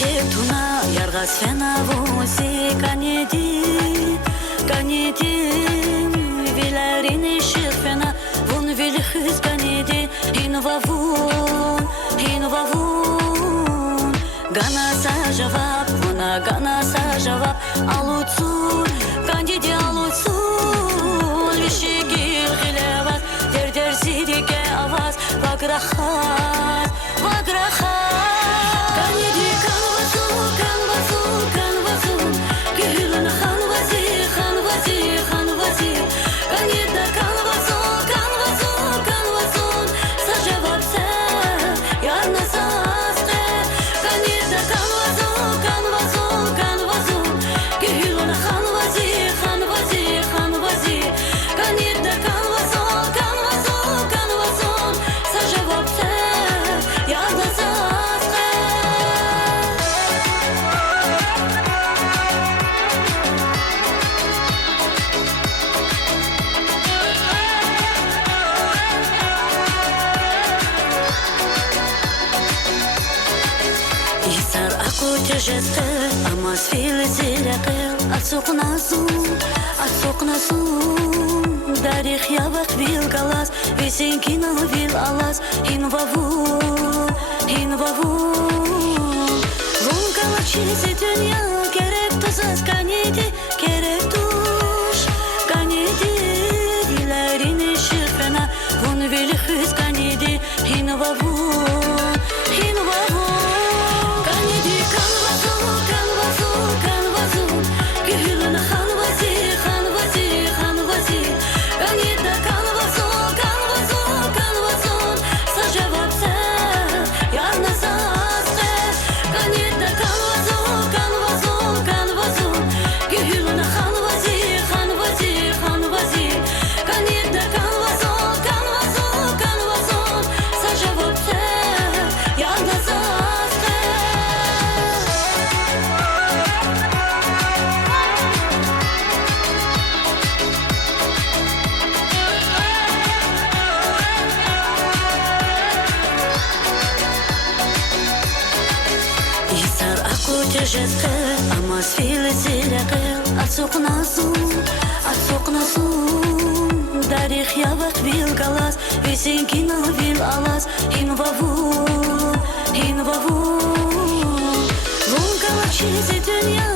tuna yargas fena vusi kanedi vilarini shifena vun vil hus kanedi hinovavun gana sa jawab alutsun kanedi alutsun vishigil khilevat der sirike avaz vagrahat kanedi kanvasu gülün hanvazi kanedi kanvasu sajavapse yarna saste kanedi kanvasu gülün hanvazi kanedi kanvasu sajavapse yarna saste. Isar aku tejeste amas fil zilaqel atsuqnasu darikh yavaq bil galas visenkina vil alas hinvavun Lunkala çizi dünya gerek tuzaz kanedi gerek duş kanedi vilarini şirfena vun vili hüz kanedi hinvavun kanedi kanvasu gülün hanvazi kanedi kanvasu sajavapse yarna saste kanedi kanvasu gülün hanvazi kanedi kanvasu sajavapse yarna saste. Isar aku tejeste amas fil zilaqel atsuqnasu darikh yavaq bil galas visenkina vil alas hinvavun Lunkala çizi dünya